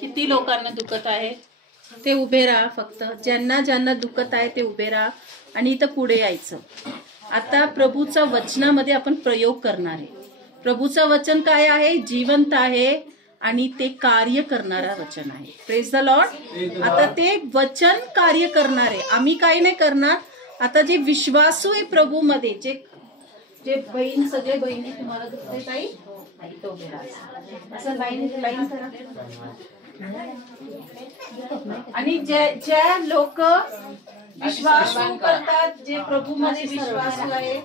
किती लोकांना दुखत आहे ते उभे राहा. फक्त ज्यांना ज्यांना दुखत आहे ते उभे राहा आणि इथं पुढे यायचं. आता प्रभूच्या वचनामध्ये आपण प्रयोग करणार आहे. प्रभूचं वचन काय आहे? जिवंत आहे आणि ते कार्य करणारा वचन आहे. Praise the Lord. आता ते वचन कार्य करणार आहे. आम्ही काही नाही करणार. आता जे विश्वासू आहे प्रभूमध्ये, जे बहीण, सगळे बहिणी तुम्हाला दुखते काही तो उभे राहा. असं लाईन करा. आणि ज्या लोक विश्वास करतात, जे प्रभू मध्ये विश्वास आहे,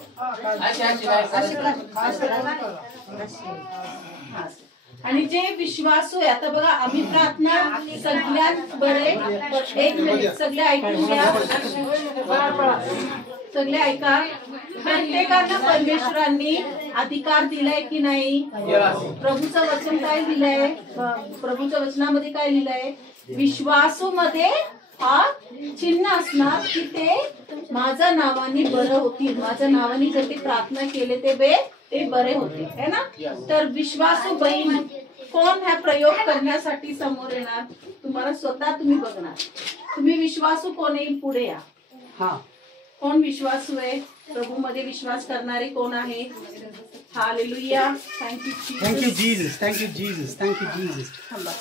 आणि जे विश्वासू आहे. आता बघा आम्ही प्रार्थना सगळ्यात बरे, एक मिनिट सगळे ऐकून घ्या, सगळे ऐका. प्रत्येकाला परमेश्वरांनी अधिकार दिलाय की नाही? प्रभूचं वचन काय लिहिलंय? प्रभूच्या वचनामध्ये काय लिहिलंय? विश्वासू मध्ये हा चिन्ह असणार की ते माझ्या नावाने बरं होतील. माझ्या नावाने जर ते प्रार्थना केले ते बरे होते, है ना? तर विश्वासू बहीण कोण ह्या प्रयोग करण्यासाठी समोर येणार? तुम्हाला स्वतः तुम्ही बघणार. तुम्ही विश्वासू कोण आहे? पुढे या. कोण विश्वासू आहे? प्रभू मध्ये विश्वास करणारे कोण आहे? Hallelujah. Thank you Jesus. Thank you Jesus. Thank you Jesus. थांबा.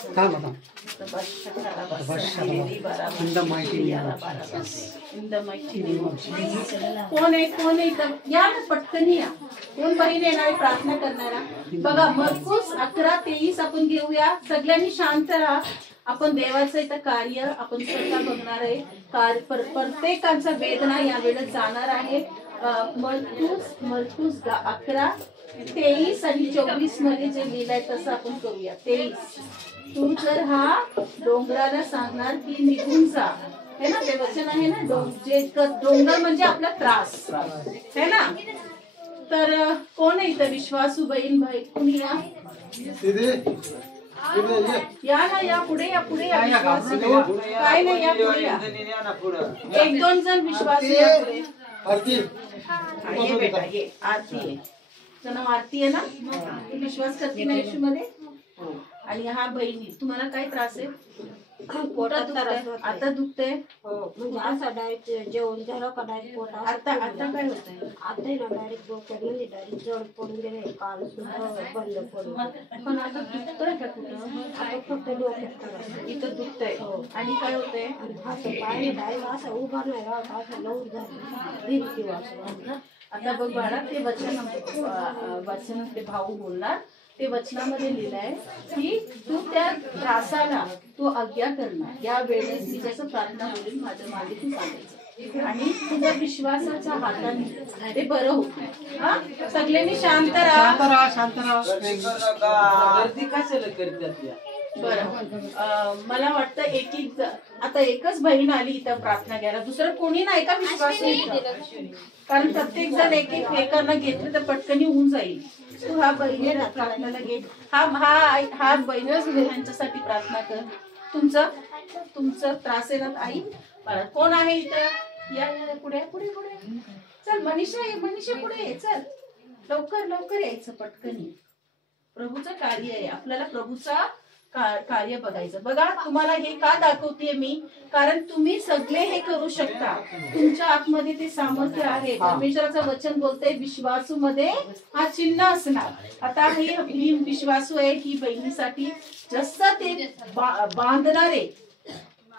कोण आहे? या ना, पटकन या. कोण बहीण येणार प्रार्थना करणारा? बघा मरकुस 11:23 आपण घेऊया. सगळ्यांनी शांत राहा. आपण देवाचं इथं कार्य आपण स्वतः बघणार आहे. प्रत्येकांचा वेदना या वेळेस जाणार आहे. मरकुस 11:23 आणि 24 मध्ये जे लिहिलंय तसं आपण करूया. 23. तू जर हा डोंगराला सांगणार की निघून जा, है ना? ते वचन आहे ना. डोंगर म्हणजे आपला त्रास, है ना? तर कोण आहे इथं विश्वासू बहीण? भाई कुणी या ना, या पुढे या. काय नाही, या पुढे या. 1-2 जण विश्वासू या पुढे. ये बेटा, ये आरती आहे. नाव आरती आहे ना? विश्वास करते ना येशूमध्ये. आणि हा बहिणी, तुम्हाला काय त्रास आहे? पोटात आता दुखतंय? म्हणजे असं डायरेक्ट जेवण झालं का डायरेक्ट पोट आता काय होतंय? आता ना डायरेक्ट डोक्यात म्हणजे डायरेक्ट जड पडून गेले. काल सुद्धा बंद पडून. पण आता दुखतंय का कुठं? आता फक्त डोक्यात इथं दुखतंय. आणि काय होतंय? असं पाय डायरेक्ट असं उभा नाही राहत. असं लवून झालं. आता बघ बाळा, ते वचन ते भाऊ बोलणार. ते वचनामध्ये लिहिलंय की तू त्या त्रासाला तू आज्ञा करणार. या वेळेस मी जसं प्रार्थना होईल माझ्या मागे तू सांगायचं आणि तुझ्या विश्वासाच्या हाताने ते बरं होत. हा, सगळ्यांनी शांत राहा. बरं, मला वाटतं आता एकच बहीण आली इथं प्रार्थना घ्यायला. दुसरं कोणी नाही का विश्वास? कारण प्रत्येक जण एक एकांना घेतलं तर पटकनी होऊन जाईल. तू हा बहिणीला प्रार्थनाला घे. हा बहिणच ह्यांच्यासाठी प्रार्थना कर. तुमचं त्रास आहे ना आई? कोण आहे इथं? या पुढे. चल मनीषा पुढे ये. चल लवकर यायचं पटकनी. प्रभूचं कार्य आहे. आपल्याला प्रभूचा कार्य बघायचं. बघा तुम्हाला हे का दाखवतेय मी? कारण तुम्ही सगळे हे करू शकता. तुमच्या आतमध्ये ते सामर्थ्य आहे. परमेश्वराचं वचन बोलतंय विश्वासू मध्ये हा चिन्ह असणार. आता ही विश्वासू आहे. ही बहिणीसाठी जसं ते बांधणारे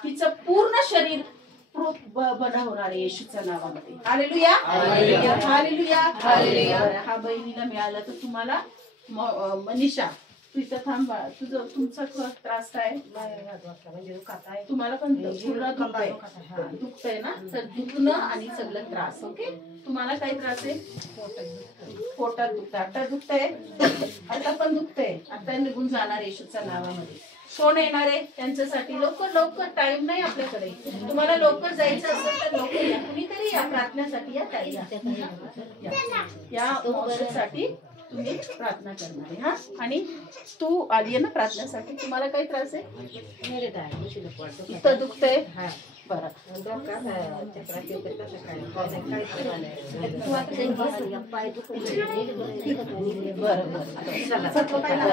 तिचं पूर्ण शरीर बना होणार आहे येशूच्या नावामध्ये. हालेलुया. हा बहिणीला मिळाला तर तुम्हाला मनीषा तुझं थांब बाळा. तुमचा त्रास काय? म्हणजे तुम्हाला पण पूर्ण दुखतंय ना? तर दुखणं आणि सगळं त्रास. ओके, तुम्हाला काय त्रास आहे? पोटात दुखतंय. आता दुखतंय? आता पण दुखतंय. आता निघून जाणार येशूच्या नावामध्ये. कोण येणार आहे त्यांच्यासाठी? लवकर टाइम नाही आपल्याकडे. तुम्हाला लवकर जायचं असेल तर लवकर या. कुणीतरी या प्रार्थनेसाठी. या ताई या औषधासाठी तुम्ही प्रार्थना करणार आहे हा. आणि तू आली आहे ना प्रार्थनेसाठी, तुम्हाला काही त्रास आहे? इथं दुखतंय? बरं बरं,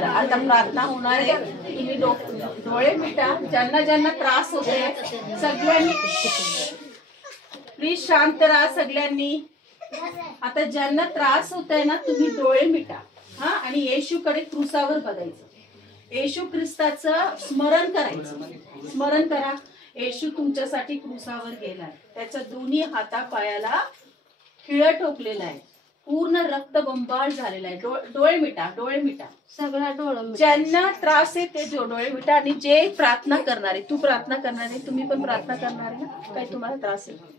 आता प्रार्थना होणार आहे. तुम्ही डोळे मिटा. ज्यांना ज्यांना त्रास होते सगळ्यांनी प्लीज शांत राहा सगळ्यांनी. आता ज्यांना त्रास होत आहे ना, तुम्ही डोळे मिटा हा, आणि येशूकडे क्रूसावर बघायचं. येशू ख्रिस्ताचं स्मरण करायचं. स्मरण करा, येशू तुमच्यासाठी क्रूसावर गेलाय. त्याच्या दोन्ही हातापायाला खिळं ठोकलेलं आहे, पूर्ण रक्तबंबाळ झालेला आहे. डोळे मिटा, डोळे मिटा. सगळा डोळं ज्यांना त्रास आहे ते डोळे मिटा. आणि जे प्रार्थना करणारे, तू प्रार्थना करणारे, तुम्ही पण प्रार्थना करणार ना? काही तुम्हाला त्रास आहे?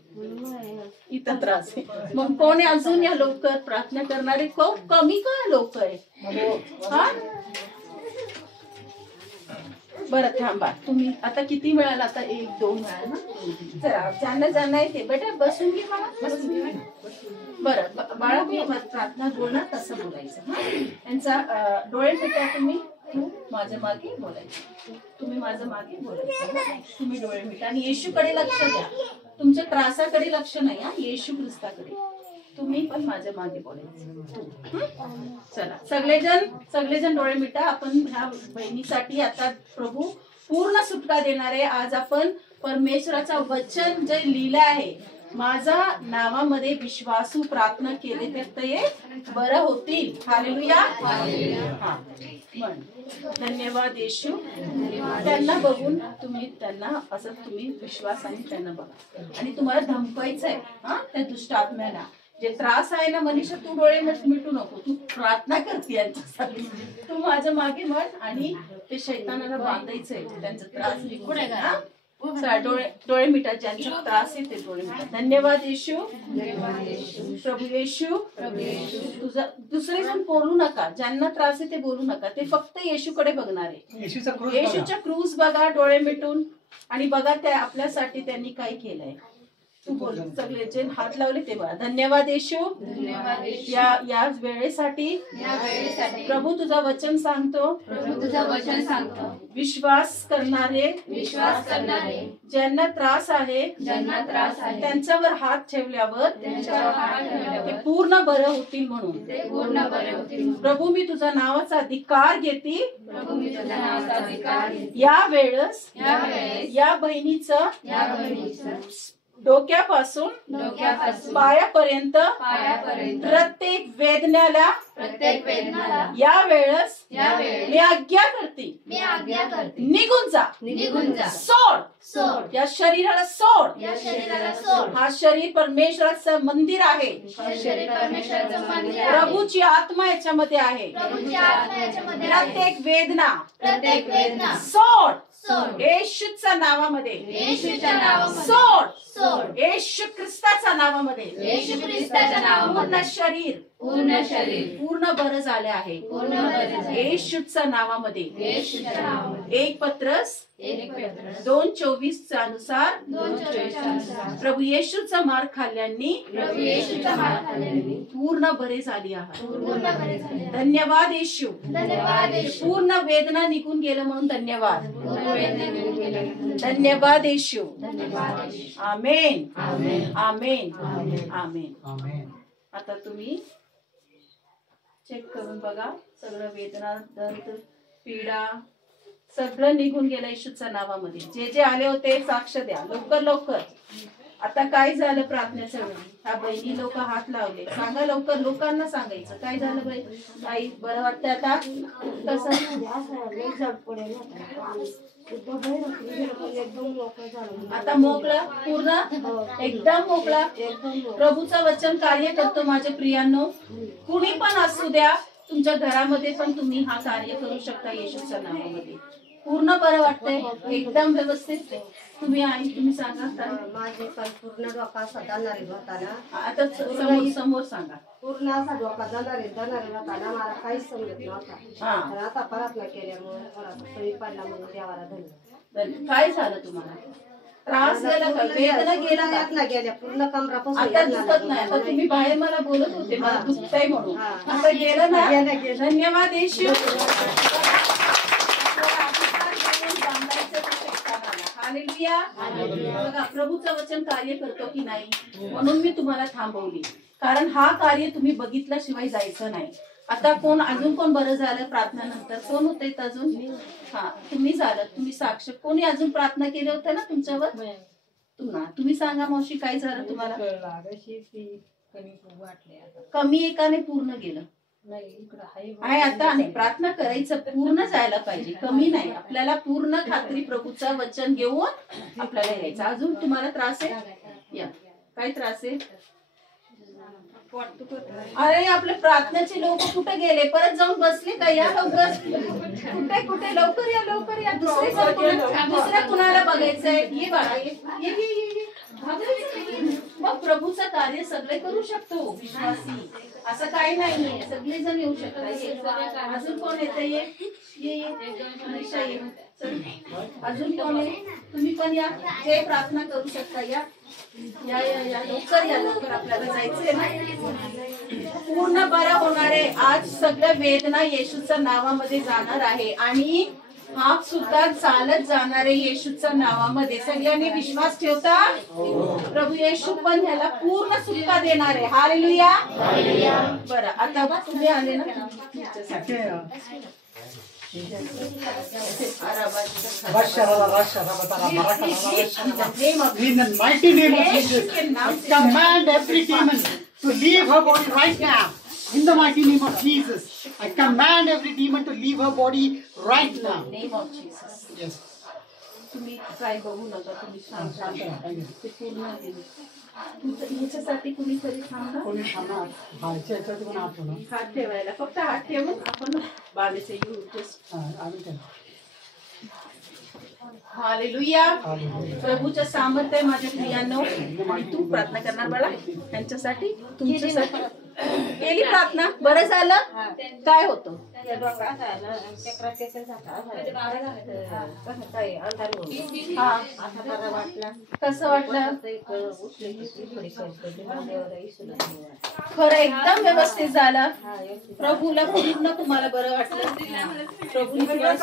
इथं त्रास आहे. मग कोणी अजून या लवकर प्रार्थना करणारे कमी का लोक आहे? हा बरं थांबा. तुम्ही आता किती मिळाला? आता 1 2 मिळाल ना. चला ज्यांना ज्यांना येते बेटा बसून घे मला, बसून घे. बरं बाळा, मी प्रार्थना बोलणार तसं बोलायचं हा. यांचा डोळे मिटा. तुम्ही तू माझ्या मागे बोलायचं, तुम्ही माझ्या मागे बोलायचं. तुम्ही डोळे मिटा आणि येशूकडे लक्ष द्या. तुमच्या त्रासाकडे लक्ष नाही हा, येशू ख्रिस्ताकडे. तुम्ही पण माझ्या मागे बोलायचं. चला सगळेजण डोळे मिटा. आपण ह्या बहिणीसाठी आता प्रभू पूर्ण सुटका देणार आहे. आज आपण परमेश्वराचं वचन जे लिहिलं आहे, माझा नावामध्ये विश्वासू प्रार्थना केले तर ते बरं होतील. हालेलुया. हा म्हण, धन्यवाद येशू. त्यांना बघून तुम्ही त्यांना असं तुम्ही विश्वासाने त्यांना बघा. आणि तुम्हाला धमकायचंय हा त्या दुष्ट आत्म्याला. जे त्रास आहे ना मनीषा, तू डोळे मिटू नको, तू प्रार्थना करते यांच्यासाठी. तू माझ्या मागे म्हण आणि ते शैतानाला बांधायचंय, त्यांचा त्रास निघून आहे. डोळे मिटा. ज्यांचा त्रास आहे ते डोळे मिटा. धन्यवाद येशू. प्रभू येशू. तुझा दुसरे जण बोलू नका. ज्यांना त्रास आहे ते बोलू नका. ते फक्त येशूकडे बघणार आहे. येशूच्या क्रूज बघा डोळे मिटून. आणि बघा त्या आपल्यासाठी त्यांनी काय केलंय. तू बोल. सगळे जे हात लावले ते बघा. धन्यवाद येशू. या वेळेसाठी प्रभू तुझं वचन सांगतो. विश्वास करणारे ज्यांना त्रास आहे त्यांच्यावर हात ठेवल्यावर ते पूर्ण बरं होतील म्हणून. प्रभू मी तुझा नावाचा अधिकार घेते. या वेळेस या बहिणीचं डोक्यापासून पायापर्यंत प्रत्येक वेदनेला या वेळेस मी आज्ञा करते. निघून जा. सोड या शरीराला सोड. हा शरीर परमेश्वराचं मंदिर आहे. प्रभूची आत्मा याच्यामध्ये आहे. प्रत्येक वेदना सोड. येशूच्या नावामध्ये सोड. येशू ख्रिस्ताच्या नावामध्ये पूर्ण शरीर पूर्ण बरं झाले आहे. येशूच्या नावामध्ये. 1 पत्रस 2:24 अनुसार प्रभू येशूचा मार खाल्ल्यांनी पूर्ण बरे झाली आहात. धन्यवाद येशू. पूर्ण वेदना निघून गेलं म्हणून धन्यवाद. धन्यवाद येशू. आमेन. आमेन. आमेन. आता तुम्ही चेक करून बघा. सगळं वेदना, दर्द, पीडा सगळं निघून गेलं येशूच्या नावामध्ये. जे जे आले होते साक्ष द्या लवकर. आता काय झालं प्रार्थनेच्या वेळी? ह्या बहिणी लोक हात लावले. सांगा लवकर. लोकांना सांगायचं काय झालं बाई. काही बरं वाटतंय आता? कसं आता मोकळा? पूर्ण एकदम मोकळा. प्रभूचं वचन कार्य करतो माझ्या प्रियांनो. कुणी पण असू द्या, तुमच्या घरामध्ये पण तुम्ही हा कार्य करू शकता येशूच्या नावामध्ये. पूर्ण बरं वाटतंय एकदम व्यवस्थित. तुम्ही आई तुम्ही सांगा. माझे पण पूर्ण डोका असा जाणारे होता ना. आता समोर सांगा. पूर्ण असा डोका जाणारे होता ना. मला काहीच समजत नव्हता. आता प्रार्थना केल्यामुळे थोडासा कमी पडला म्हणून देवाला धन्यवाद. काय झालं तुम्हाला? त्रास गेला का? वेदना गेला का? यातना गेल्या पूर्ण कमरापासून आता यातना दुखत नाही. आता तुम्ही बाहेर मला बोलत होते मला दुखतंय म्हणून, आता गेलं ना. धन्यवाद येशू. हालेलुया. बघा प्रभूचं वचन कार्य करतो की नाही, म्हणून मी तुम्हाला थांबवली, कारण हा कार्य तुम्ही बघितल्याशिवाय जायचं नाही. आता कोण अजून कोण बरं झालं प्रार्थना नंतर? कोण होते अजून? हा तुम्ही झालं, तुम्ही साक्ष. कोणी अजून प्रार्थना केली होतं ना तुमच्यावर? तुम्ही सांगा मावशी काय झालं तुम्हाला? कमी एकाने पूर्ण गेलं आहे. आता नाही प्रार्थना करायचं, पूर्ण जायला पाहिजे, कमी नाही. आपल्याला पूर्ण खात्री प्रभूचं वचन घेऊन आपल्याला यायचं. अजून तुम्हाला त्रास आहे? या काय त्रास आहे? अरे आपले प्रार्थनेचे लोक कुठे गेले? परत जाऊन बसले का? या लवकर. कुठे कुठे? लवकर या, लवकर या. दुसऱ्या कुणाला बघायचंय? ये बाळा ये ये ये ये. मग प्रभूचं कार्य सगळे करू शकतो विश्वासी, असं काही नाहीये. सगळे जण येऊ शकतात. अजून कोण येते? ये ये ये. अजून कोण आहे? तुम्ही पण या, जे प्रार्थना करू शकता. या या या या लवकर या, लवकर आपल्याला जायचंय ना. पूर्ण बरं होणार आहे. आज सगळ्या वेदना येशूच्या नावामध्ये जाणार आहे आणि हा सुद्धा चालत जाणार आहे येशूच्या नावामध्ये. सगळ्यांनी विश्वास ठेवता? प्रभू येशू पण ह्याला पूर्ण सुटका देणार आहे. हालेलुया. बरं आता तुम्ही आले ना. In the mighty name of Jesus, I command every demon to leave her body right now. In the mighty name of Jesus, I command every demon to leave her body right now. Name of Jesus. Yes. तुम्ही काय बघू नका, तुम्ही सांगा ते पूर्ण केलं. ह्याच्यासाठी कुणीतरी थांबा. कोणी थांबणार? हा, याच्यावरती पण हात ठेवणार. हात ठेवायला फक्त हात ठेवून आपण बाळेचे येऊ. जस्ट आम्ही ठेवू. हालेलुया. प्रभूचं सामर्थ्य आहे माझ्या प्रियांनो. तू प्रार्थना करणार बाळा त्यांच्यासाठी, तुमच्यासाठी केली प्रार्थना. बरं झालं? काय होतं? कसं वाटलं? खरं एकदम व्यवस्थित झालं. प्रभूला पूर्ण तुम्हाला बरं वाटलं. प्रभूला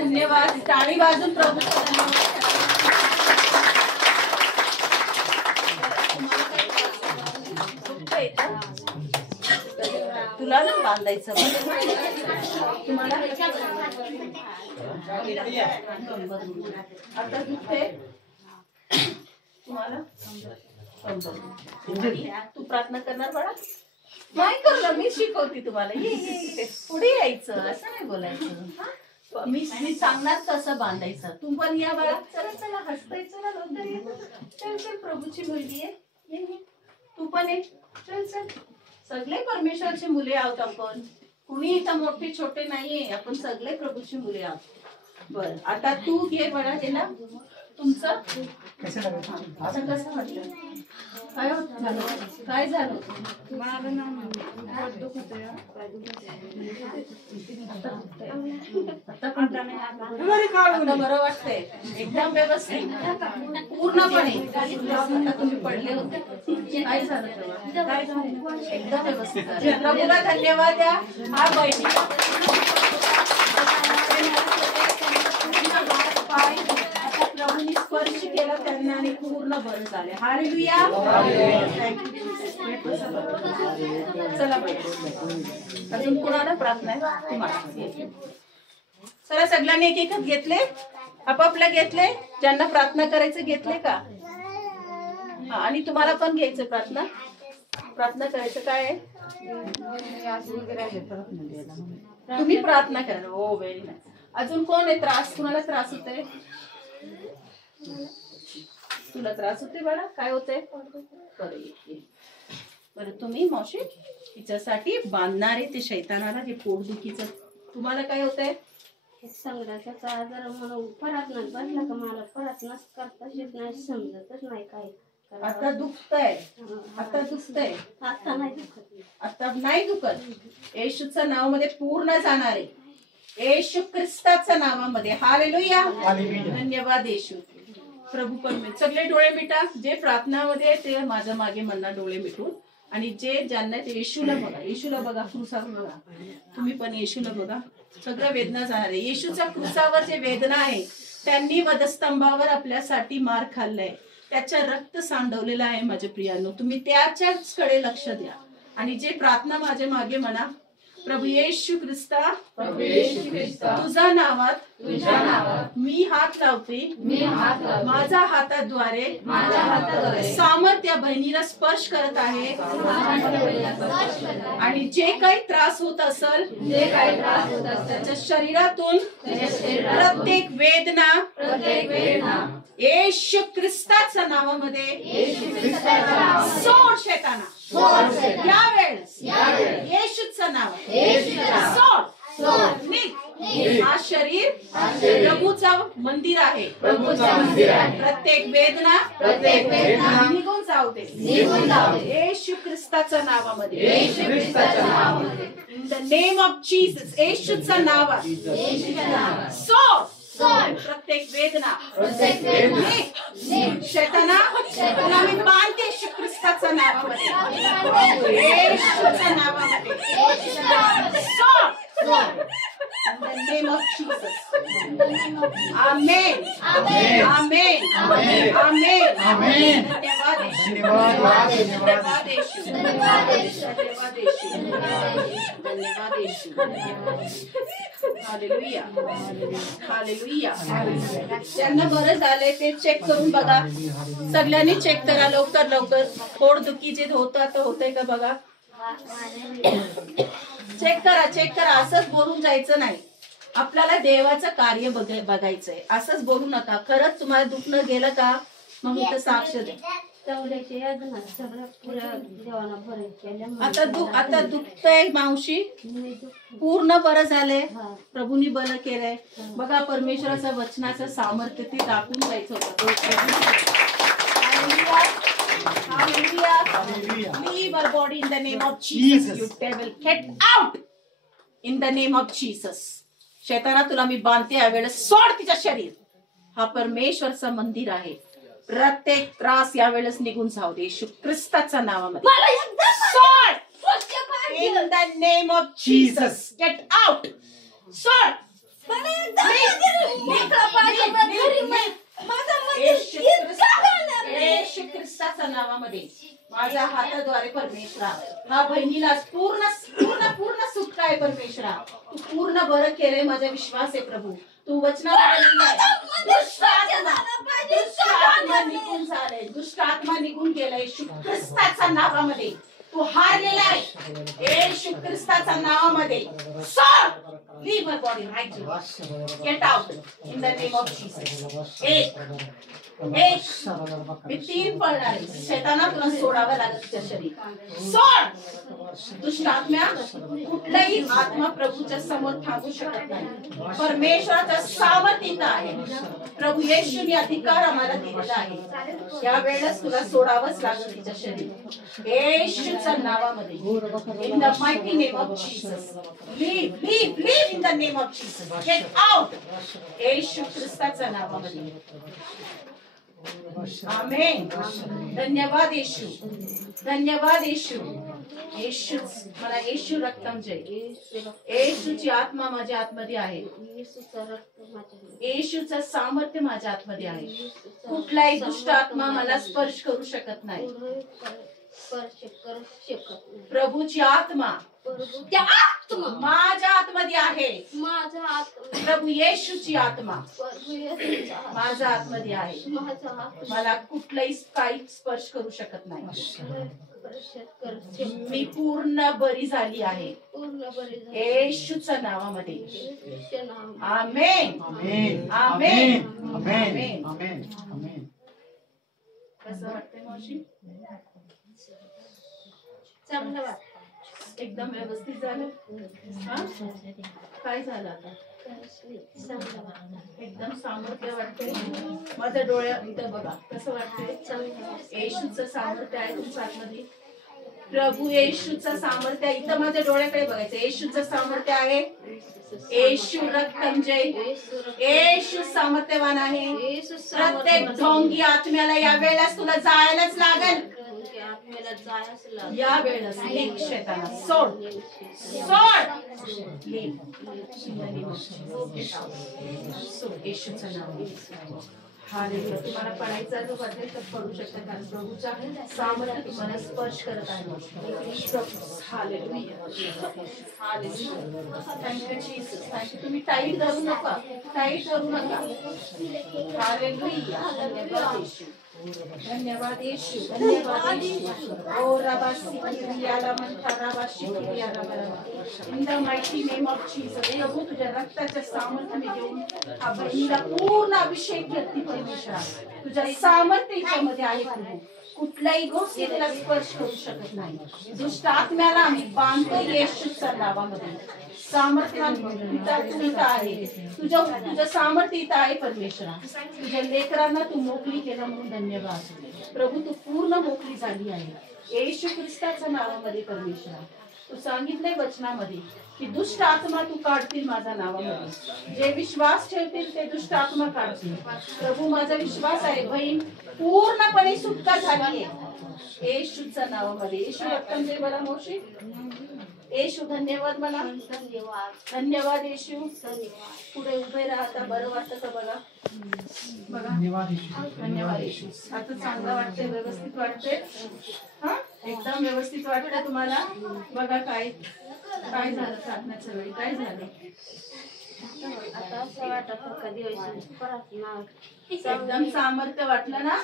धन्यवाद. टाळी वाजून प्रभूला धन्यवाद. तुला ना बांधायचं तुम्हाला. आता दुखते तुम्हाला. तू प्रार्थना करणार बाळा? नाही करणार, मी शिकवते तुम्हाला. ये पुढे यायचं, असं नाही बोलायचं. मी सांगणार कसं बांधायचं. तू पण या बाळा. चला चला हसतायचं ना लवकर ये. चल चल प्रभूची मुलगी आहे. ये तू पण ये. चल चल. सगळे परमेश्वरची मुले आहोत आपण. कुणी इथं मोठे छोटे नाहीये, आपण सगळे प्रभूची मुले आहोत. बरं आता तू घे बळा हे ना तुमचं. आता कसं वाटलं? काय झालं? काय झालं? आता बरं वाटतंय एकदम व्यवस्थित पूर्णपणे. आता तुम्ही पडले होते, काय झालं तेव्हा? एकदम व्यवस्थित. प्रभूला धन्यवाद द्या. हा बैठीला प्रभूंनी स्पर्श केला त्यांना आणि पूर्ण बरं झाले. हालेलुया. चला अजून कोणाला प्रार्थना आहे तुम्हाला? चला सगळ्यांनी एक एकच घेतले, आपापला घेतले. ज्यांना प्रार्थना करायचं घेतले का? हा आणि तुम्हाला पण घ्यायचं प्रार्थना. प्रार्थना करायचं काय आहे? तुम्ही प्रार्थना करा. हो व्हेरी नाईस. अजून कोण आहे? त्रास कुणाला त्रास होतोय? तुला त्रास होते बाळा? काय होतंय? बरं तुम्ही मावशी तिच्यासाठी बांधणारे ते शैतानाला जे पोटदुखीचं. तुम्हाला काय होतंय? संगड्याचा आजार म्हणून परत नाही बसला का मला परत नस करताच येत नाही, समजतच नाही काय. आता दुखतंय? आता दुखतंय? आता नाही दुखत. आता नाही दुखत. येशूच्या नावामध्ये पूर्ण जाणार आहे. येशू ख्रिस्ताच्या नावामध्ये. हालेलुया. धन्यवाद येशू. प्रभू पण सगळे डोळे मिटा. जे प्रार्थनामध्ये ते माझ्या मागे म्हणणार डोळे मिटून. आणि जे ज्यांना ते येशूला बघा, येशूला बघा, क्रूसावर बघा. तुम्ही पण येशूला बघा. सगळं वेदना जाणार आहे. येशूच्या क्रूसावर जे वेदना आहे, त्यांनी वधस्तंभावर आपल्यासाठी मार खाल्लाय, त्याच्या रक्त सांडवलेलं आहे. माझ्या प्रियांनो, तुम्ही त्याच्याच कडे लक्ष द्या. आणि जे प्रार्थना माझ्या मागे म्हणा, प्रभू येशू ख्रिस्ता, तुझ्या नावात मी हात लावते. माझ्या हाताद्वारे सामर्थ्य बहिणीला स्पर्श करत आहे. आणि जे काही त्रास होत असेल त्याच्या शरीरातून प्रत्येक वेदना येशू ख्रिस्ताच्या नावामध्ये सोड शैताना. यावेळेस येशूचं नाव सोड. हा शरीर प्रभूचं मंदिर आहे. प्रत्येक वेदना निघून जाऊ दे येशू ख्रिस्ताच्या नावामध्ये. In the name of Jesus, येशूचं नाव सोड. प्रत्येक वेदना शैताना तुला मी बांधते येशू ख्रिस्ताच्या नावामध्ये. येशूच्या नावामध्ये in the name of Jesus. Amen. Amen. Amen. Amen. धन्यवाद येशू. हालेलुया. हालेलुया. ज्यांना बरं झालंय ते चेक करून बघा. सगळ्यांनी चेक करा लवकर लवकर. पोटदुखी जे होतंय का बघा. चेक करा. असंच बोलून जायचं नाही. आपल्याला देवाचं कार्य बघायचंय. असंच बोलू नका. खरंच तुम्हाला दुखणं गेलं का मग इथं साक्ष द्या. आता दुखतंय मावशी, पूर्ण बरं झालंय. प्रभूंनी बरं केलंय. बघा परमेश्वराचं वचनाचं सामर्थ्य ते दाखवून जायचं होतं. Hallelujah. Leave our body in the name of Jesus. You devil, get out in the name of Jesus. शैताना तुला मी बांधते यावेळेस सोड तिचं शरीर. हा परमेश्वरचं मंदिर आहे. प्रत्येक त्रास यावेळेस निघून जाऊ दे येशू ख्रिस्ताच्या नावामध्ये. सोड in the name of Jesus. Get out. सोड. येशू ख्रिस्ताच्या नावामध्ये माझ्या हाताद्वारे परमेश्वरा हा बहिणीला पूर्ण पूर्ण पूर्ण सुटका आहे. परमेश्वरा तू पूर्ण बरं केलंय. माझा विश्वास आहे प्रभू. तू वचनात दुष्ट आत्मा निघून झालंय. दुष्ट आत्मा निघून गेलाय येशू ख्रिस्ताच्या नावामध्ये. तू हारलेला आहे येशू ख्रिस्ताच्या नावामध्ये. Leave her body right now. Get out in the name of Jesus. एक मी 3 पडणार. शैताना तुला सोडावं लागेल तुझं शरीर. सोड. दुष्ट आत्म्या कुठलाही आत्मा प्रभूच्या समोर थांबू शकत नाही. परमेश्वराचा सामर्थ्य इथं आहे. प्रभू येशूने अधिकार आम्हाला दिलेला आहे. या वेळेस तुला सोडावंच लागेल तिचं शरीर येशूच्या नावामध्ये. In the mighty name of Jesus. Leave in the name of Jesus. Get out Yeshu ख्रिस्ताच्या नावामध्ये. आमेन. धन्यवाद येशू. धन्यवाद येशू. येशू मला येशू रक्तम जय. येशूची आत्मा माझ्या आतमध्ये आहे. येशूचं सामर्थ्य माझ्या आतमध्ये आहे. कुठलाही दुष्ट आत्मा मला स्पर्श करू शकत नाही. प्रभूची आत्मा माझ्या आतमध्ये आहे. प्रभू येशूची आत्मा माझ्या आतमध्ये आहे. मला कुठलाही काही स्पर्श करू शकत नाही. मी पूर्ण बरी झाली आहे येशूच्या नावामध्ये. आमेन. आमेन. आमेन. आमेन. कसं वाटतंय मावशी? चांगलं वाटतं. एकदम व्यवस्थित झालं. काय झालं आता? एकदम सामर्थ्य वाटतंय. माझ्या डोळ्यात इथं बघा कसं वाटतंय. येशूचं सामर्थ्य आहे तुमच्या आतमध्ये. प्रभू येशूचं सामर्थ्य इथं माझ्या डोळ्याकडे बघायचं. येशूचं सामर्थ्य आहे येशू रक्तम जय, येशू सामर्थ्यवान आहे. प्रत्येक ढोंगी आत्म्याला या वेळेस तुला जायलाच लागेल. या वेळेस निघ शैताना, सोड सोड. येशूचं नाव. हालेलुया. तुम्हाला पडायचा जो बदल तर पडू शकता, कारण प्रभूच्या सामर्थ्य तुम्हाला स्पर्श करत आहे. हालेलुया. Thank you Jesus, thank you. तुम्ही टाईट धरू नका, टाईट धरू नका. हालेलुया. धन्यवाद येशू, धन्यवाद येशू, धन्यवाद येशू. ओ रबासी किरियाला म्हणता, रबासी किरियाला बरबा. In the mighty name of Jesus. प्रभू तुझ्या रक्ताच्या सामर्थ्याने घेऊन हा बहिणीला पूर्ण अभिषेक करते परमेश्वरा. तुझ्या सामर्थ्य हिच्यामध्ये आहे प्रभू. कुठल्याही गोष्टी तिला स्पर्श करू शकत नाही. दुष्ट आत्म्याला आम्ही बांधतो येशूच्या नावामध्ये. सामर्थ्य इथं आहे, तुझं सामर्थ्य इथं आहे परमेश्वरा. तुझ्या लेकरांना तू मोकळी केलं म्हणून धन्यवाद प्रभू. तू पूर्ण मोकळी झाली आहे येशू ख्रिस्ताच्या नावामध्ये परमेश्वरा. तू सांगितलंय वचनामध्ये की दुष्ट आत्मा तू काढतील माझ्या नावामध्ये. जे विश्वास ठेवतील ते दुष्ट आत्मा काढतील. प्रभू माझा विश्वास आहे बहीण पूर्णपणे सुटका झाली आहे येशूच्या नावामध्ये. येशू रक्तम जय बरा मावशी. येशू धन्यवाद. मला धन्यवाद येशू. पुढे उभे राहता. बरं वाटतं का बघा, बघा. धन्यवाद येशू. आता चांगलं वाटतंय, व्यवस्थित वाटतंय. हा, एकदम व्यवस्थित वाटतं तुम्हाला. बघा काय काय झालं प्रार्थनेच्या वेळी, काय झालं. आता असं वाटत कधी एकदम सामर्थ्य वाटलं ना.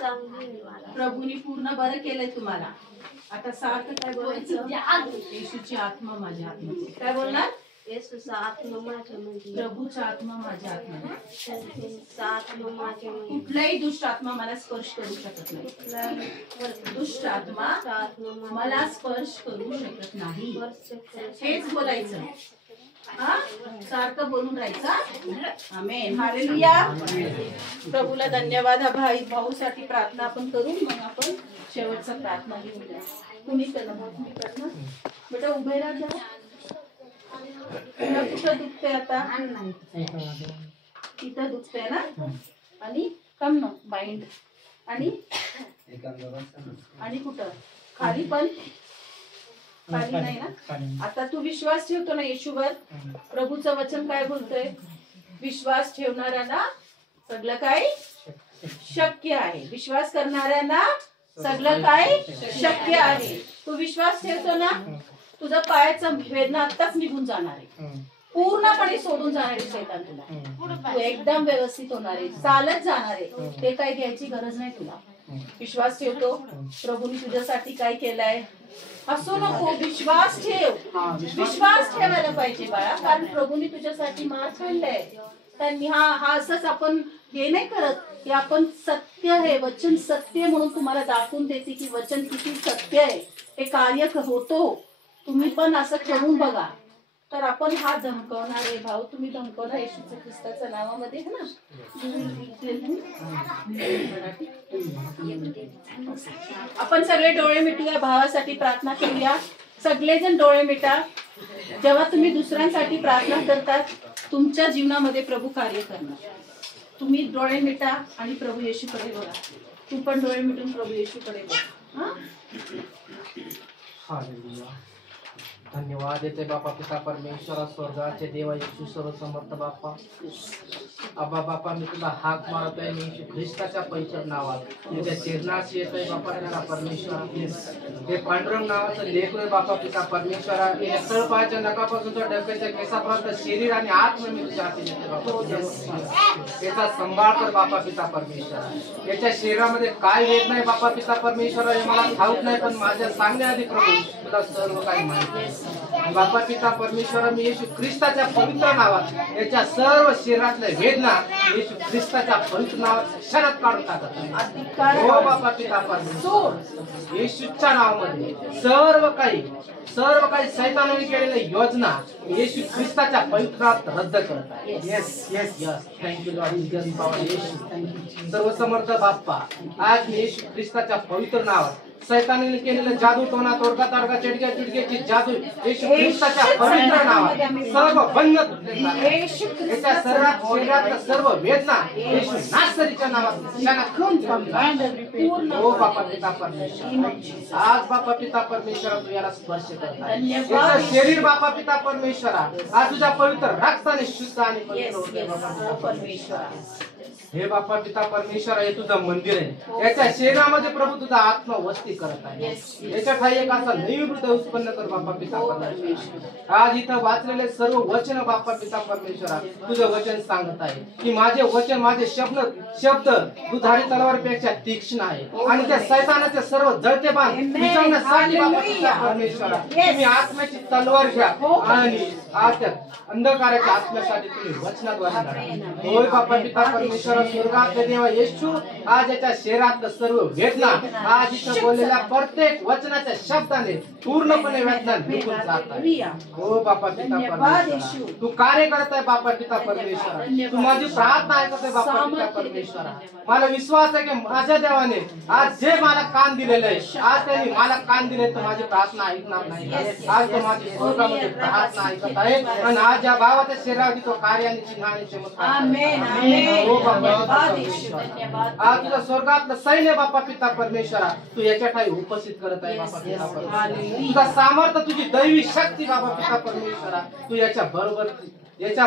प्रभूनी पूर्ण बरं केलंय तुम्हाला. आता सारखं काय बोलायचं, येशूची आत्मा माझ्या आत्म्यामध्ये. काय बोलणार, येशूचा आत्मा माझ्यामध्ये, प्रभूचा आत्मा माझ्या आत्म्यामध्ये. आत्मा माझ्यामध्ये. कुठलाही दुष्ट आत्मा मला स्पर्श करू शकत नाही. दुष्ट आत्मा मला स्पर्श करू शकत नाही. हेच बोलायचं. हा, सारखं बोलून राहायचं. आमेन. हालेलुया. प्रभूला धन्यवाद. हा भाऊसाठी प्रार्थना आपण करू, मग आपण शेवटचा प्रार्थना घेऊया. कुणी केलं मग तुम्ही प्रार्थना. बेटा उभे राहा जरा. तुला कुठं दुखतंय आता, तिथं दुखतंय ना. आणि कम न बाइंड आणि कुठं खाली पण खाली नाही ना. आता तू विश्वास ठेवतो ना येशूवर. प्रभूचं वचन काय बोलतोय, विश्वास ठेवणाऱ्यांना सगळं काही शक्य आहे. विश्वास करणाऱ्यांना सगळं काय शक्य आहे. तू विश्वास ठेवतो ना, तुझा पायाचा वेदना आत्ताच निघून जाणार आहे. पूर्णपणे सोडून जाणार आहे शैतान तुला. तू एकदम व्यवस्थित होणार आहे, चालत जाणार आहे. ते काय घ्यायची गरज नाही तुला. विश्वास ठेवतो. प्रभूने तुझ्यासाठी काय केलंय. असो नको, विश्वास ठेव. विश्वास ठेवायला पाहिजे बाळा, कारण प्रभूने तुझ्यासाठी मार खाल्लाय. त्यांनी हा असंच आपण हे नाही करत की आपण सत्य आहे, वचन सत्य म्हणून तुम्हाला दाखवून देते की वचन किती सत्य आहे. हे कार्य होतो. तुम्ही पण असं करून बघा. तर आपण हा धमकवणार आहे भाऊ, तुम्ही धमकवणार येशूच्या ख्रिस्ताच्या नावामध्ये है ना. आपण सगळे डोळे मिटूया, भावासाठी प्रार्थना करूया. सगळेजण डोळे मिटा. जेव्हा तुम्ही दुसऱ्यांसाठी प्रार्थना करतात, तुमच्या जीवनामध्ये प्रभू कार्य करणार. तुम्ही डोळे मिटा आणि प्रभू येशूकडे बघा. तू पण डोळे मिटून प्रभू येशूकडे बघ. धन्यवाद येते बापा पिता परमेश्वरा, स्वर्गाचे देवा, येशू सर्वसमर्थ बाप्पा. आबा बापा, मी तुला हाक मारतोय येशू ख्रिस्ताच्या पवित्र नावात. तुझ्या चरणाशी येतोय बापा पिता परमेश्वरा. हे पांडुरंग नावाचं लेकरं बापा पिता परमेश्वरा. या तळपायाच्या नखापासून तर डोक्याच्या केसापर्यंत शरीर आणि आत्मा मी तुझ्या हाती देते बापा. याचा सांभाळ कर बापा पिता परमेश्वरा. याच्या शरीरामध्ये काय वेद नाही बापा पिता परमेश्वरा, हे मला ठाऊक नाही, पण माझ्या सांगण्याआधी प्रभू तुला सर्व काही माहिती. बापा पिता परमेश्वरा, मी येशू ख्रिस्ताच्या पवित्र नावात याच्या सर्व शरीरातल्या वेदना येशू ख्रिस्ताच्या पवित्र नावात क्षणात काढून टाकत. हो बापा पिता परमेश्वर, येशूच्या नावामध्ये सर्व काही सैतानाने केलेल्या योजना येशू ख्रिस्ताच्या पवित्र नावात रद्द करत आहे. Yes, yes. Thank you Lord. सर्व समर्थ बाप्पा, आज मी येशू ख्रिस्ताच्या पवित्र नावात सैतानाने केलेलं जादू टोना तोडका ताडका चिडक्या चिडक्याची जादू येशू ख्रिस्ताच्या पवित्र नावात सर्व बंद तुटले जातात. याच्या शरीरातल्या सर्व वेदना येशू नासरीच्या नावात त्यांना ओ बापा पिता परमेश्वर, आज बापा पिता परमेश्वरा तू याला स्पर्श करता. याचं शरीर बापा पिता परमेश्वरा आज तुझ्या पवित्र रक्ताने शुद्ध आणि पवित्र होते बापा परमेश्वरा. हे बापा पिता परमेश्वरा हे तुझं मंदिर आहे. याच्या शरीरामध्ये प्रभू तुझा आत्मा वस्ती करत आहे. याच्या ठाई एक असा नवीन हृदय उत्पन्न कर बापा पिता परमेश्वरा. आज इथं वाचलेले सर्व वचन बापा पिता परमेश्वरा तुझं वचन सांगत आहे की माझे वचन माझे शब्द दुधारी तलवारपेक्षा तीक्ष्ण आहे आणि त्या शैतानाचे सर्व जळते बाण विचवण्यासाठी बापा पिता परमेश्वरा तुम्ही आत्म्याची तलवार घ्या आणि आज त्या अंधकाराच्या आत्म्यासाठी तुम्ही वचनाद्वारे लढा. होय बापा पिता परमेश्वरा स्वर्गातले देवा येशू आज याच्या शरीरातलं सर्व वेदना आज इथं बोललेल्या प्रत्येक वचनाच्या शब्दाने पूर्णपणे वेदना निघून जात आहे. हो बापा पिता परमेश्वरा तू कार्य करत आहे बापा पिता परमेश्वरा. तू माझी प्रार्थना ऐकत आहे बापा पिता परमेश्वरा. मला विश्वास आहे की माझ्या देवाने आज जे मला कान दिलेलं आहे आज त्यांनी मला कान दिले तर माझी प्रार्थना ऐकणार नाही. आज तो माझी स्वर्गामध्ये प्रार्थना ऐकत आहे आणि आज या भावाच्या शरीरावरती तो कार्य आणि चिन्ह आणि चमत्कार आज तुझ्या स्वर्गातलं सैन्य बापा पिता परमेश्वरा तू याच्या ठाई उपस्थित करत आहे बापा पिता परमेश्वरा. तुझा सामर्थ्य तुझी दैवी शक्ती बापा पिता परमेश्वरा तू याच्या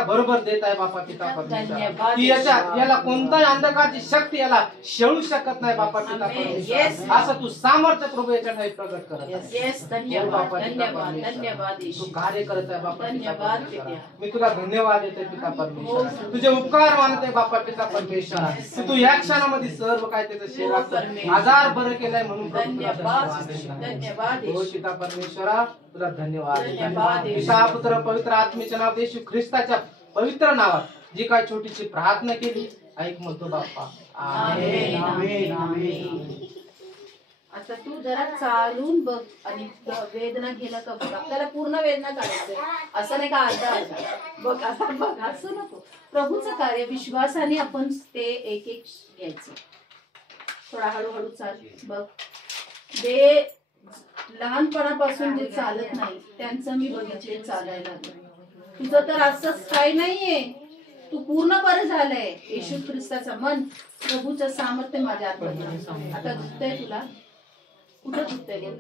बरोबर देत आहे बापा पिता परमेश्वरा. की याला कोणताही अंधकारची शक्ती याला शेळू शकत नाही बापा पिता परमेश्वरा. असं तू सामर्थ्य प्रभू याच्या ठाई प्रगट करत आहे बापा पिता परमेश्वरा. तू कार्य करत आहे बापा पिता परमेश्वरा. मी तुला धन्यवाद देते पिता परमेश्वरा. तुझे उपकार मानते बापा पिता परमेश्वरा. तू या क्षणामध्ये सर्व काय त्याचं शरीरात आजार बरं केलाय म्हणून धन्यवाद हो पिता परमेश्वरा. तुला धन्यवाद. पिता पुत्र पवित्र आत्मेच्या नावात येशू ख्रिस्ताच्या पवित्र नावात जी काय छोटीशी प्रार्थना केली ऐक म्हणतो बाप्पा. आमेन आमेन आमेन. आता तू जरा चालून बघ आणि वेदना गेला का बघ. आपल्याला पूर्ण वेदना काढायचंय असं नाही का अर्धा बघ. आता बघ असं नको. प्रभूचं कार्य विश्वासाने आपण ते एक एक घ्यायचं. थोडा हळूहळू चाल बघ. जे लहानपणापासून जे चालत नाही त्यांचं मी बघितले चालायला लागलं. तुझं तर असंच काही नाहीये. तू पूर्ण बरं झालंय. येशू ख्रिस्ताचं मन प्रभूचं सामर्थ्य माझ्या आतमध्ये. आता दुखतंय तुला कुठं दुखतंय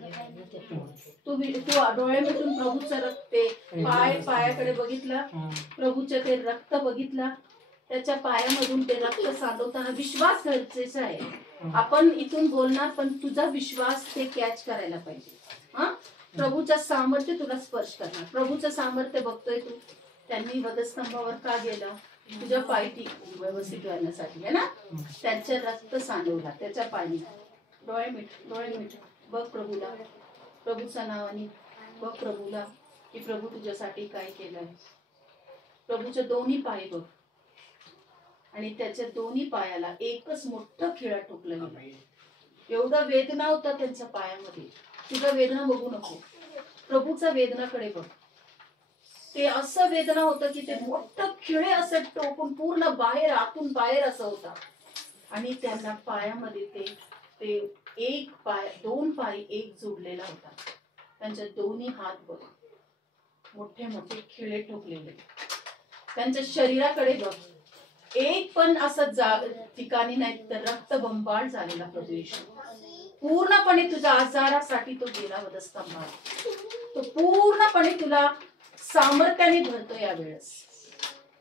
तू डोळे मिटून प्रभूचं रक्त पायाकडे बघितला. प्रभूचं ते रक्त बघितला. त्याच्या पायामधून ते रक्त सांडवताना विश्वास गरजेचा आहे. आपण इथून बोलणार पण तुझा विश्वास ते कॅच करायला पाहिजे. हा प्रभूचं सामर्थ्य तुला स्पर्श करणार. प्रभूचं सामर्थ्य बघतोय तू. त्यांनी वधस्तंभावर का गेलं तुझ्या पायटी व्यवस्थित करण्यासाठी आहे ना. त्यांच्या रक्त सांडवला त्याच्या पायी. डोळे मीठ बघ प्रभूला. प्रभूच्या नावाने बघ प्रभूला की प्रभू तुझ्यासाठी काय केलंय. प्रभूचे दोन्ही पाय बघ आणि त्याच्या दोन्ही पायाला एकच मोठं खिळा ठोकलं गेलं. एवढा वेदना होता त्यांच्या पायामध्ये. तुझा वेदना बघू नको. प्रभूचा वेदनाकडे बघ. ते असं वेदना होतं की ते मोठं खिळे असं टोकून पूर्ण बाहेर आतून बाहेर असं होता. आणि त्यांना पायामध्ये ते एक पाय दोन पाय एक जोडलेला होता. त्यांचे दोन्ही हात बघ मोठे मोठे खिळे ठोकलेले. त्यांच्या शरीराकडे बघ. एक पण असं ठिकाणी नाही तर रक्तबंबाळ झालेला प्रभू येशू. पूर्णपणे तुझ्या आजारासाठी तो गेला वधस्तंभावर. तो पूर्णपणे तुला सामर्थ्याने भरतो. यावेळेस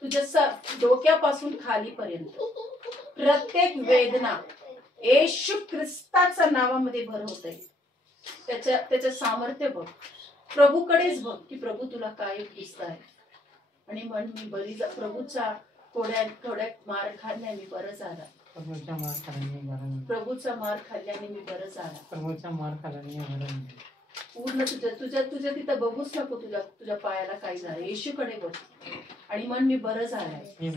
तुझ्या डोक्यापासून खालीपर्यंत प्रत्येक वेदना येशू ख्रिस्ताच्या नावामध्ये भर होत आहे. त्याचं सामर्थ्य बघ. प्रभूकडेच बघ की प्रभू तुला काय दिसतंय आणि म्हण मी बरी प्रभूच्या थोड्या मार खाल्ल्या मी बरं झाला. प्रभूचा मार खाल्ल्याने मी बरं झाला. पूर्ण तुझ्या तिथं बघूच नको. तुझ्या पायाला काय झालं. येशूकडे बघ आणि म्हण मी बरं झालंय.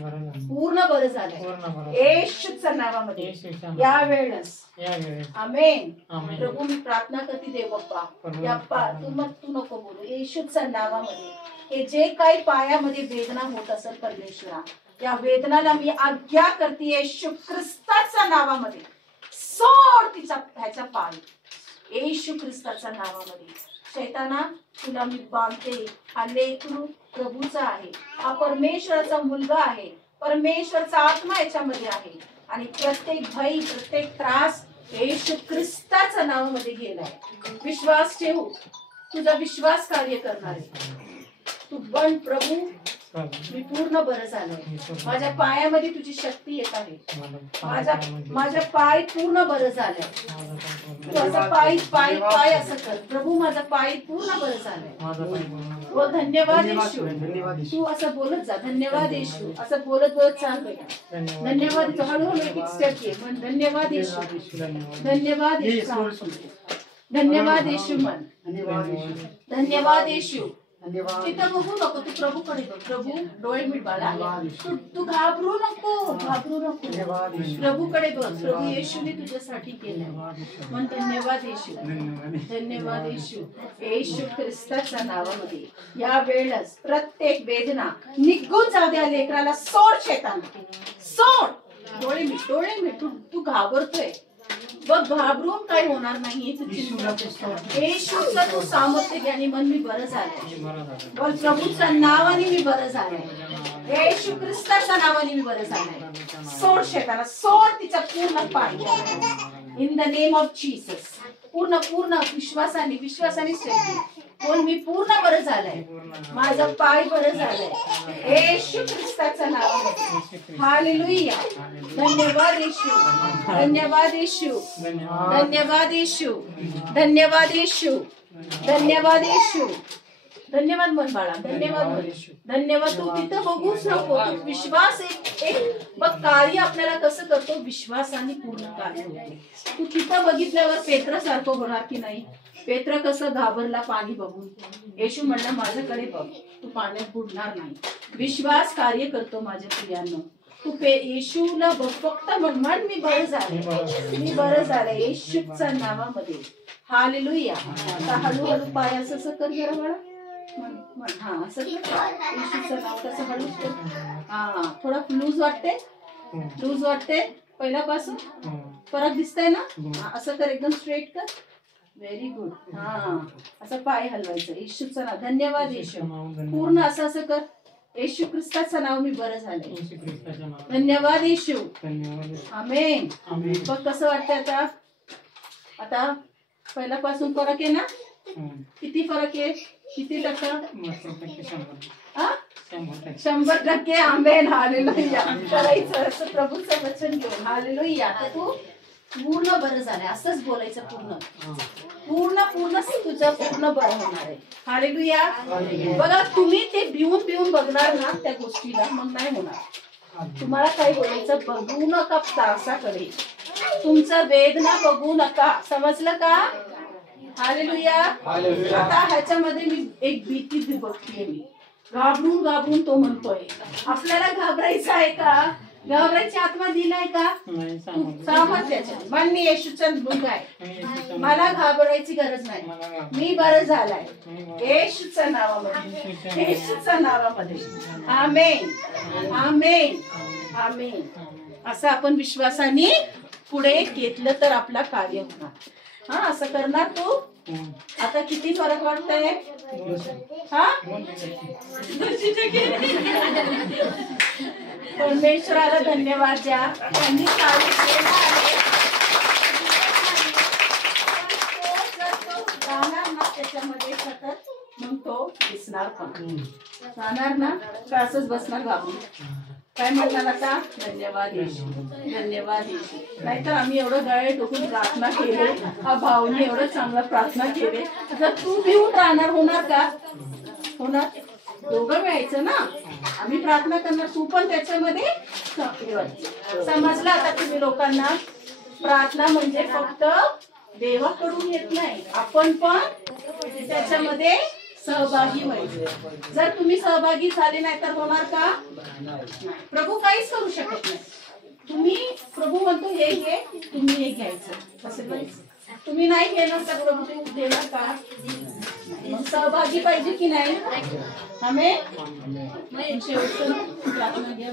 पूर्ण बरं झालंय येशूच्या नावामध्ये यावेळेस. आमेन. प्रभू मी प्रार्थना करते देव बाप्पा तू नको बोलू. येशूच्या नावामध्ये हे जे काही पायामध्ये वेदना होत असेल परमेश्वरा या वेदनाला मी आज्ञा करते येशू ख्रिस्ताच्या नावामध्ये. सोड ह्याचा पाय येशू ख्रिस्ताच्या नावामध्ये. शैताना तुला मी बांधते. हा लेकरू प्रभूचा आहे, हा परमेश्वराचा मुलगा आहे, परमेश्वरचा आत्मा याच्यामध्ये आहे आणि प्रत्येक भय प्रत्येक त्रास येशू ख्रिस्ताच्या नावामध्ये गेलाय. विश्वास ठेवू, तुझा विश्वास कार्य करणार आहे. तू बन प्रभू, मी पूर्ण बरं झालंय. माझ्या पायामध्ये तुझी शक्ती येत आहे. माझा पाय पूर्ण बरं झालंय. तू असं पाय पाय पाय असं कर, प्रभू माझा पाय पूर्ण बरं झालंय. हो धन्यवाद येशू. तू असं बोलत जा, धन्यवाद येशू असं बोलत बोलत चाल बेटा. धन्यवाद. हळूहळू एक स्टेप घे. म्हण धन्यवाद येशू, धन्यवाद येशू, धन्यवाद येशू म्हण, धन्यवाद येशू. तिथं बघू नको, तू प्रभूकडे बघ. प्रभू डोळे मिट बाळा, तू घाबरू नको, घाबरू नको. प्रभूकडे बघ. प्रभू येशूने तुझ्यासाठी केलंय. म्हण धन्यवाद येशू, धन्यवाद येशू. येशू ख्रिस्ताच्या नावामध्ये या वेळेस प्रत्येक वेदना निघून जाऊ द्या. लेकराला सोड, शैताना सोड. डोळे मिट, डोळे मिट. तू घाबरतोय बघ, घाबरून काही होणार नाहीये. येशूचं तू सामर्थ्य घ्या आणि मन मी बरं झालंय. बोल प्रभूच्या नावाने मी बरं झालंय. येशू ख्रिस्ताच्या नावाने मी बरं झालंय. सोड शैताना, सोड तिचा पूर्ण पाय. In the name of Jesus. पूर्ण पूर्ण विश्वासाने, विश्वासाने बोल मी पूर्ण बरं झालंय. माझा पाय बरं झालंय येशू ख्रिस्ताच्या नावामध्ये. हालेलुया. धन्यवाद येशू, धन्यवाद येशू, धन्यवाद येशू, धन्यवाद येशू, धन्यवाद येशू. धन्यवाद म्हण बाळा, धन्यवाद म्हण, धन्यवाद. तू तिथं बघूच नको. तू विश्वास एक बघ कार्य आपल्याला कसं करतो, विश्वासाने पूर्ण कार्य होते. तू तिथं बघितल्यावर पेत्र सारखं होणार की नाही. पेत्र कसं घाबरला पाणी बघून. येशू म्हणला माझ्याकडे बघ, तू पाण्यात बुडणार नाही. विश्वास कार्य करतो माझ्या प्रियांनो. तू येशूला बघ, फक्त म्हण मी बरं झाले, मी बरं झाले येशूच्या नावामध्ये. हालेलुया. आता हळूहळू पाय असं असं कर जरा बाळा. हा असं कर. येशूचं नाव कसं हळू कर. हा थोडं लूज वाटते, लूज वाटते पहिल्यापासून. फरक दिसतंय ना. असं कर, एकदम स्ट्रेट कर. Very good. हा असं पाय हलवायचं. येशूचं नाव. धन्यवाद येशू. पूर्ण असं असं कर. येशू ख्रिस्ताचं नाव मी बरं झालंय. धन्यवाद येशू. आमेन. बघ कसं वाटतंय आता. आता पहिल्यापासून फरक आहे ना. किती फरक आहे, किती टक्का. 100%. आमेन. हालेलुया. करायचं असं प्रभूचं वचन घेऊन. हालेलुया. तू पूर्ण बरं झालंय असंच बोलायचं. पूर्ण पूर्ण पूर्ण तुझं पूर्ण बरं होणार आहे. हालेलुया. बघा तुम्ही ते भिवून भिवून बघणार ना त्या गोष्टीला, मग नाही होणार. तुम्हाला काय बोलायचं, बघू नका त्रासाकडे, तुमचं वेदना बघू नका. समजलं का. हालेलुया. आता ह्याच्यामध्ये मी एक भीती बघतीये. मी घाबरून घाबरून तो म्हणतोय. आपल्याला घाबरायचं आहे का. घाबरायची आत्मा दिलाय का. सामर्थ्याच्या मन मी येशूचा मुलगा आहे, मला घाबरायची गरज नाही. मी बरं झालाय येशूच्या नावामध्ये, येशूच्या नावामध्ये. आमेन, आमेन, आमेन. असं आपण विश्वासाने पुढे घेतलं तर आपला कार्य होणार. हा असं करणार तू. आता किती फरक वाटतंय. हा परमेश्वराला धन्यवाद द्या. त्यांनी कार्य केलं आहे. जाणार ना त्याच्यामध्ये सतत, मग तो दिसणार पण जाणार ना का असंच बसणार घाबरून. काय म्हणणार आता. धन्यवाद येशू, धन्यवाद येशू. नाहीतर आम्ही एवढं गळे टोकून प्रार्थना केली, हा भाऊने एवढं चांगलं प्रार्थना केली. आता तू भिवून राहणार होणार का. होणार. दोघं मिळायचं ना. आम्ही प्रार्थना करणार, तू पण त्याच्यामध्ये सक्रिय व्हायचं. समजलं आता तुम्ही लोकांना. प्रार्थना म्हणजे फक्त देवाकडून येत नाही, आपण पण त्याच्यामध्ये सहभागी व्हायचं. जर तुम्ही सहभागी झाले नाही तर होणार का. प्रभू काहीच करू शकत नाही. तुम्ही प्रभू म्हणतो हे घे, तुम्ही हे घ्यायचं. असं करायचं. तुम्ही नाही केलं तर प्रभू ते देणार का. मग सहभागी पाहिजे की नाही. आमेन. शेवटचं प्रार्थना घ्या.